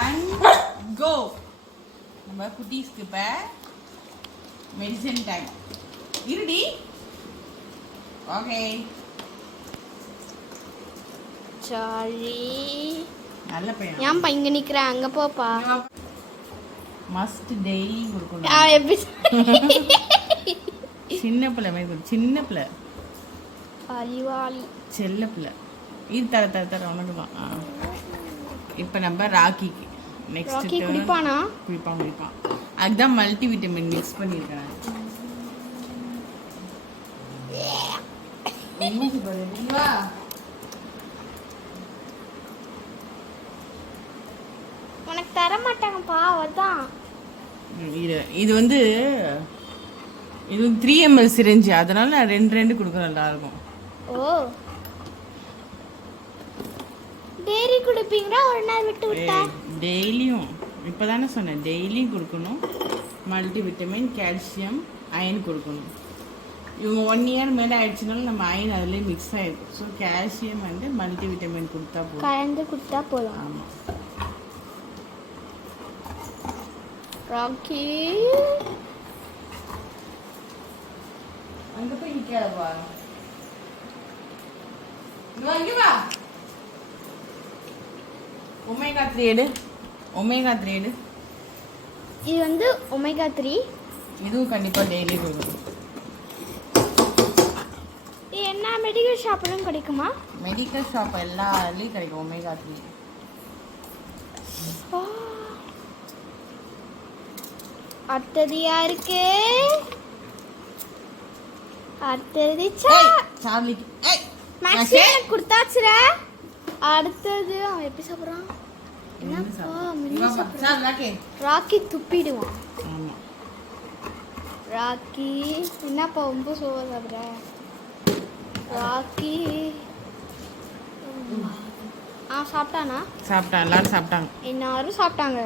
One go. நம்ம குட்டீஸ்க்கு இப்போ medicine time. இருடி. ஓகே. சாரி. நல்ல பையன். ஏன்பா இங்க நிக்கிற? அங்க போப்பா. மஸ்ட் டெய்லி கொடுக்கணும். எப்படி சின்ன பிள்ளை மாதிரி சின்ன பிள்ளை அறிவாளி செல்ல பிள்ளை. இது தர உனக்கு தான். இப்போ நம்ம ராக்கிக்கு நெக்ஸ்ட் குடிப்பானா? குடிப்பான். அதுதான் மல்டி விட்டமின் மிக்ஸ் பண்ணியிருக்கேன். உனக்கு தர மாட்டாங்கப்பா. அதான் இது வந்து இது 3 ml சிரிஞ்சு, அதனால நான் 2 கொடுக்குறேன் எல்லாருக்கும். ஓ, டெய்லி குடிப்பீங்களா ஒரு நாள் விட்டு விட்டா? டெய்லியும். இப்போதானே சொன்னேன், டெய்லியும் கொடுக்கணும். மல்டி விட்டமின், கால்சியம், அயன் கொடுக்கணும். இவங்க 1 year மேலே ஆயிடுச்சுனாலும் நம்ம அயன் அதுலேயே மிக்ஸ் ஆகிருக்கும். ஸோ கால்சியம் வந்து மல்டி விட்டமின் கொடுத்தா போதும், கலந்து கொடுத்தா போதும். ஆமாம். ராக்கி அங்கே போய் நிற்காதப்பா. இங்கே வா. ஒமேகா 3 எடு. இது வந்து ஒமேகா 3. இதுவும் கண்டிப்பாக டெய்லி கொடுக்கணும். என்ன மெடிக்கல் ஷாப்லையும் கிடைக்குமா? மெடிக்கல் ஷாப் எல்லாத்துலேயும் கிடைக்கும் ஒமேகா 3. அடுத்தது யாருக்கு? அடுத்தது சார்லிக்கு. மேக்ஸிமம் கொடுத்தாச்சுல. அடுத்தது அவன் எப்படி சாப்பிட்றான்? ராக்கி துப்பிடுவான். ராக்கி என்னப்பா ரொம்ப சோவா சாப்பிட்ற? ராக்கி சாப்பிட்டானா? சாப்பிட்டான். எல்லாரும் சாப்பிட்டாங்க. எல்லாரும் சாப்பிட்டாங்க.